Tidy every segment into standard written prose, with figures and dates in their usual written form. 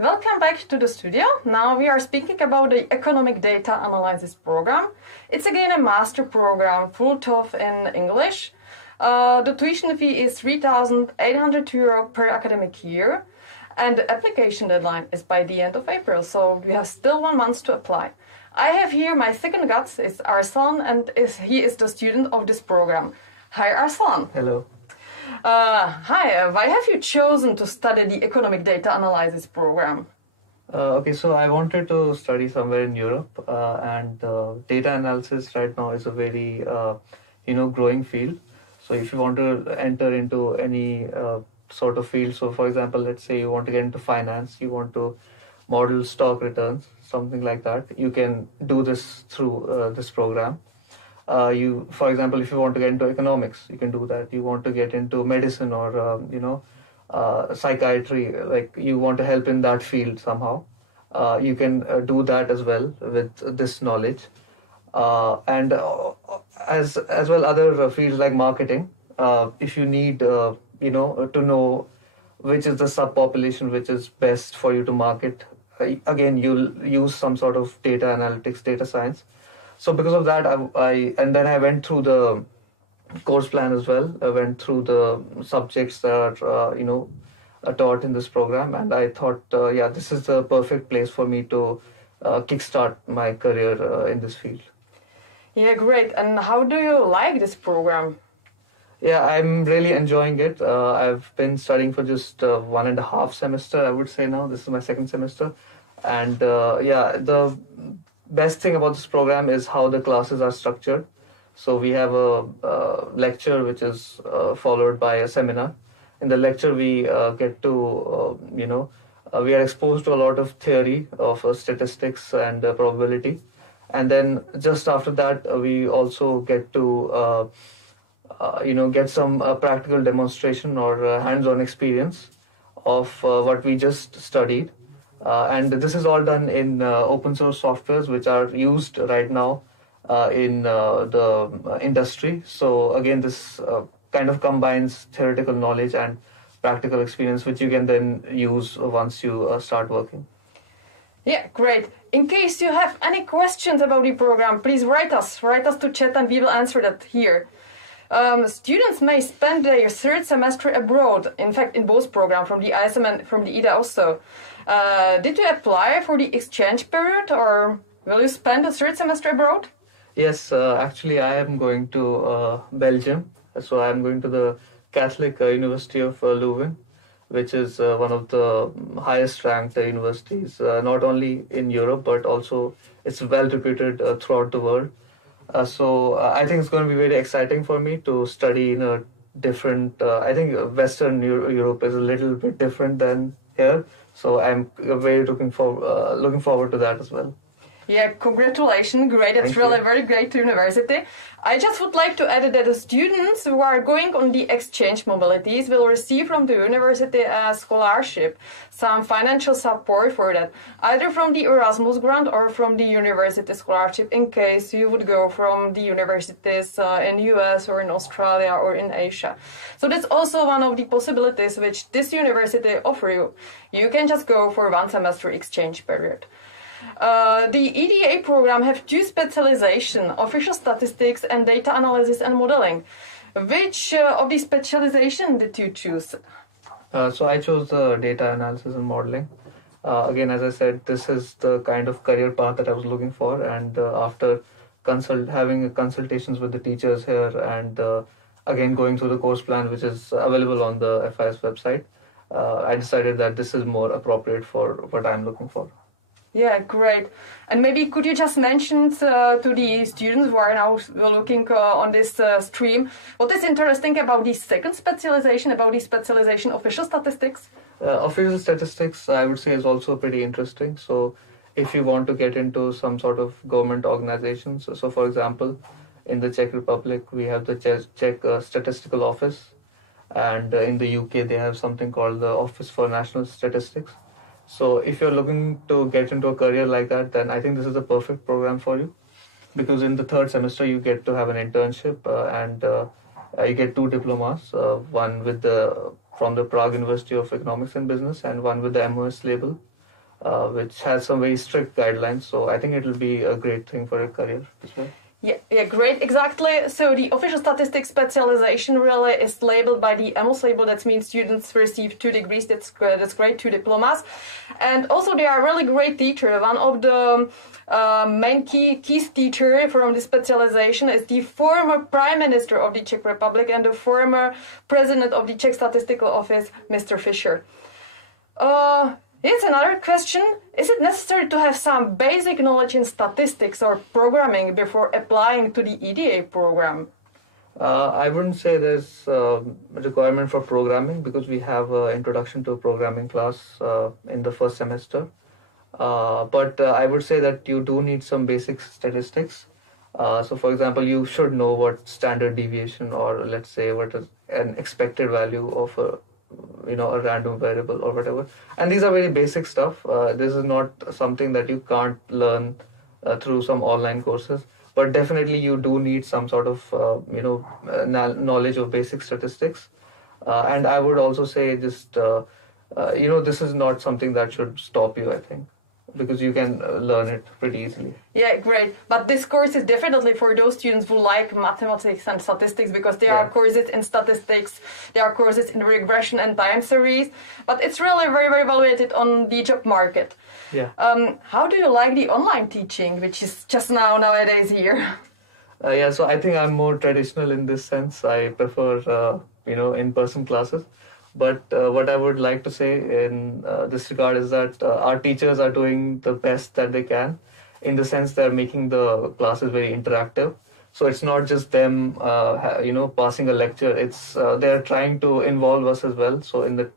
Welcome back to the studio. Now we are speaking about the Economic Data Analysis program. It's again a master program, full TOEFL in English. The tuition fee is €3,800 per academic year, and the application deadline is by the end of April, so we have still 1 month to apply. I have here my second guest, is Arsalan, and he is the student of this program. Hi, Arsalan. Hello. Hi, why have you chosen to study the Economic Data Analysis program? Okay, so I wanted to study somewhere in Europe, and data analysis right now is a very, growing field. So if you want to enter into any sort of field, so for example, let's say you want to get into finance, you want to model stock returns, something like that, you can do this through this program. For example, if you want to get into economics, you can do that. You want to get into medicine or, psychiatry, like you want to help in that field somehow, you can do that as well with this knowledge. And as well other fields like marketing, if you need, to know which is the subpopulation which is best for you to market, again, you'll use some sort of data analytics, data science. So because of that, I went through the course plan as well. I went through the subjects that are, taught in this program, and I thought, this is the perfect place for me to kickstart my career in this field. Yeah, great. And how do you like this program? Yeah, I'm really enjoying it. I've been studying for just 1.5 semester, I would say now. This is my second semester. And the best thing about this program is how the classes are structured. So we have a lecture which is followed by a seminar. In the lecture, we get to, we are exposed to a lot of theory of statistics and probability. And then just after that, we also get to, get some practical demonstration or hands-on experience of what we just studied. And this is all done in open source softwares which are used right now in the industry. So again, this kind of combines theoretical knowledge and practical experience, which you can then use once you start working. Yeah, great. In case you have any questions about the program, please write us to chat and we will answer that here. Students may spend their third semester abroad, in fact in both programs, from the ISM and from the IDA also. Did you apply for the exchange period, or will you spend the third semester abroad? Yes, actually I am going to Belgium. So I am going to the Catholic University of Leuven, which is one of the highest ranked universities, not only in Europe, but also it's well reputed throughout the world. So I think it's going to be very exciting for me to study in a different, I think Western Europe is a little bit different than here. So I'm very looking forward to that as well. Yeah, congratulations. Great. It's really a very great university. I just would like to add that the students who are going on the exchange mobilities will receive from the university a scholarship, some financial support for that, either from the Erasmus grant or from the university scholarship in case you would go from the universities in the US or in Australia or in Asia. So that's also one of the possibilities which this university offers you. You can just go for 1 semester exchange period. The EDA program have 2 specializations, official statistics and data analysis and modeling. Which of these specializations did you choose? So I chose the data analysis and modeling. Again, as I said, this is the kind of career path that I was looking for. And after having consultations with the teachers here and again going through the course plan, which is available on the FIS website, I decided that this is more appropriate for what I'm looking for. Yeah, great. And maybe could you just mention to the students who are now looking on this stream, what is interesting about the second specialization, official statistics? Official statistics, I would say, is also pretty interesting. So if you want to get into some sort of government organizations, so for example, in the Czech Republic, we have the Czech Statistical Office. And in the UK, they have something called the Office for National Statistics. So if you're looking to get into a career like that, then I think this is the perfect program for you, because in the third semester you get to have an internship and you get 2 diplomas, one from the Prague University of Economics and Business and one with the MOS label. which has some very strict guidelines. So I think it will be a great thing for a career as well. Yeah, great, exactly. So the official statistics specialization really is labeled by the EMOS label. That means students receive 2 degrees. That's great, 2 diplomas. And also they are really great teachers. One of the main key teacher from the specialization is the former Prime Minister of the Czech Republic and the former President of the Czech Statistical Office, Mr. Fischer. Here's another question. Is it necessary to have some basic knowledge in statistics or programming before applying to the EDA program? I wouldn't say there's a requirement for programming because we have an introduction to a programming class in the first semester. But I would say that you do need some basic statistics. So for example, you should know what standard deviation or let's say what is an expected value of a random variable or whatever. And these are very basic stuff. This is not something that you can't learn through some online courses. But definitely you do need some sort of, knowledge of basic statistics. And I would also say just, this is not something that should stop you, I think, because you can learn it pretty easily. Yeah, great. But this course is definitely for those students who like mathematics and statistics, because there are courses in statistics, there are courses in regression and time series, but it's really very, very evaluated on the job market. Yeah. How do you like the online teaching, which is just nowadays here? So I think I'm more traditional in this sense. I prefer, in-person classes. But what I would like to say in this regard is that our teachers are doing the best that they can, in the sense they're making the classes very interactive. So it's not just them, passing a lecture. It's they're trying to involve us as well. So in the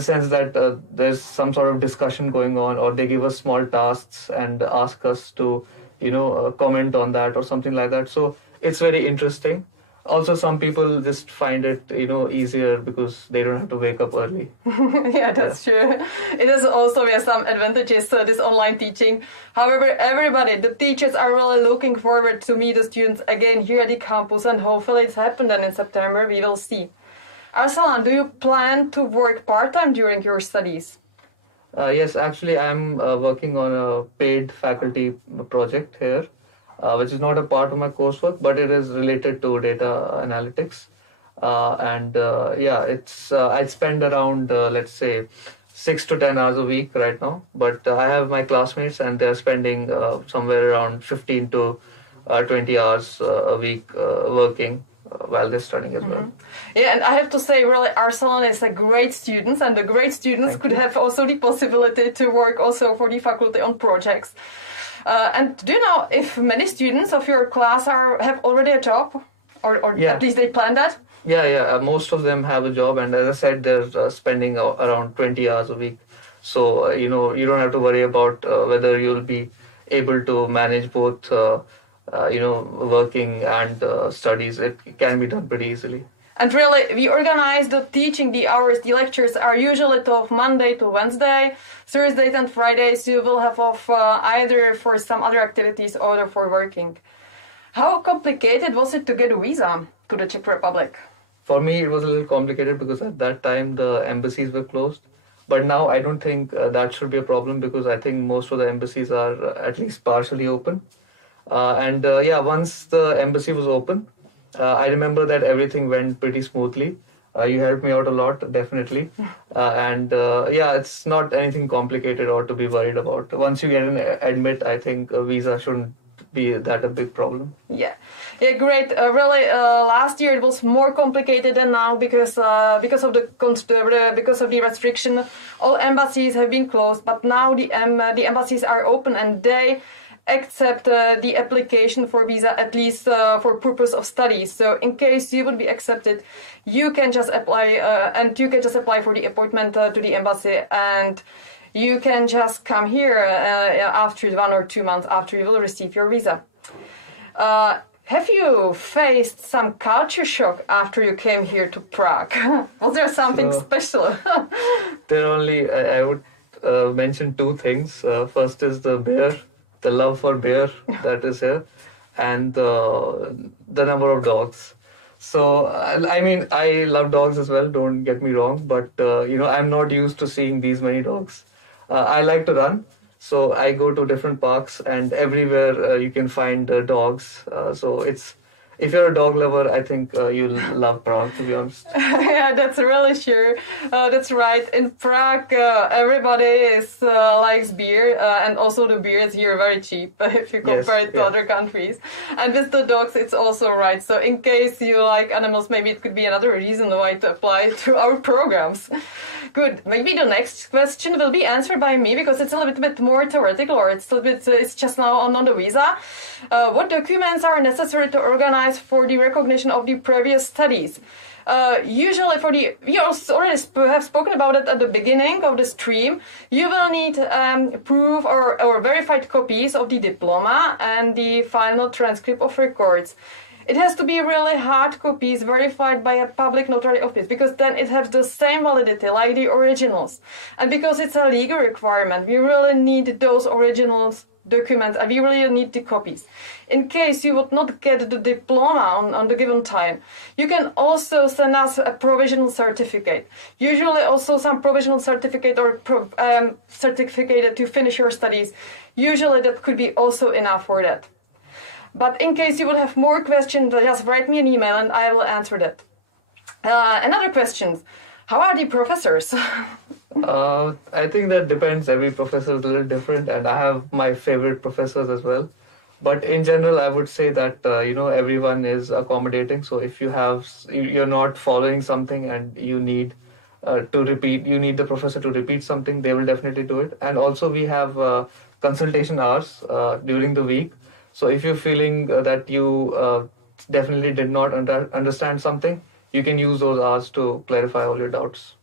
sense that there's some sort of discussion going on, or they give us small tasks and ask us to, comment on that or something like that. So it's very interesting. Also, some people just find it, easier because they don't have to wake up early. Yeah, that's true. It is also have some advantages, this online teaching. However, the teachers are really looking forward to meet the students again here at the campus, and hopefully it's happened then in September, we will see. Arsalan, do you plan to work part-time during your studies? Yes, actually, I'm working on a paid faculty project here. Which is not a part of my coursework, but it is related to data analytics. I spend around, let's say, 6 to 10 hours a week right now. But I have my classmates and they're spending somewhere around 15 to 20 hours a week working while they're studying as well. Yeah, and I have to say, really, Arsalan is a great student, and the great students could have also the possibility to work also for the faculty on projects. And do you know if many students of your class have already a job? Or at least they plan that? Yeah. Most of them have a job. And as I said, they're spending around 20 hours a week. So, you don't have to worry about whether you'll be able to manage both, working and studies. It can be done pretty easily. And really, we organize the teaching, the hours, the lectures are usually of Monday to Wednesday. Thursdays and Fridays you will have off either for some other activities or for working. How complicated was it to get a visa to the Czech Republic? For me, it was a little complicated because at that time the embassies were closed. But now I don't think that should be a problem because I think most of the embassies are at least partially open. Once the embassy was open, I remember that everything went pretty smoothly. You helped me out a lot, definitely. It's not anything complicated or to be worried about. Once you get an admit, I think a visa shouldn't be that a big problem. Yeah, great. Last year it was more complicated than now because of the restriction. All embassies have been closed, but now the embassies are open and they accept the application for visa, at least for purpose of studies. So in case you would be accepted, you can just apply for the appointment to the embassy, and you can just come here after 1 or 2 months after you will receive your visa. Have you faced some culture shock after you came here to Prague? Was there something special? I would mention 2 things. First is the love for beer that is here, and the number of dogs. So, I love dogs as well, don't get me wrong, but, I'm not used to seeing these many dogs. I like to run. So I go to different parks, and everywhere you can find dogs. If you're a dog lover, I think you'll love Prague, to be honest. Yeah, that's really sure. That's right. In Prague, everybody likes beer, and also the beer is here very cheap if you compare it to other countries. And with the dogs, it's also right. So in case you like animals, maybe it could be another reason why to apply to our programs. Good. Maybe the next question will be answered by me because it's a little bit more theoretical, or it's just now on the visa. What documents are necessary to organize for the recognition of the previous studies? Usually we already have spoken about it at the beginning of the stream. You will need proof or verified copies of the diploma and the final transcript of records. It has to be really hard copies verified by a public notary office, because then it has the same validity like the originals. And because it's a legal requirement, we really need those originals documents, and we really need the copies. In case you would not get the diploma on the given time, you can also send us a provisional certificate. Usually also some provisional certificate or certificate to finish your studies. Usually that could be also enough for that. But in case you would have more questions, just write me an email and I will answer that. Another question. How are the professors? I think that depends. Every professor is a little different, and I have my favorite professors as well. But in general, I would say that everyone is accommodating. So if you're not following something and you need to repeat, you need the professor to repeat something, they will definitely do it. And also we have consultation hours during the week. So if you're feeling that you definitely did not understand something, you can use those hours to clarify all your doubts.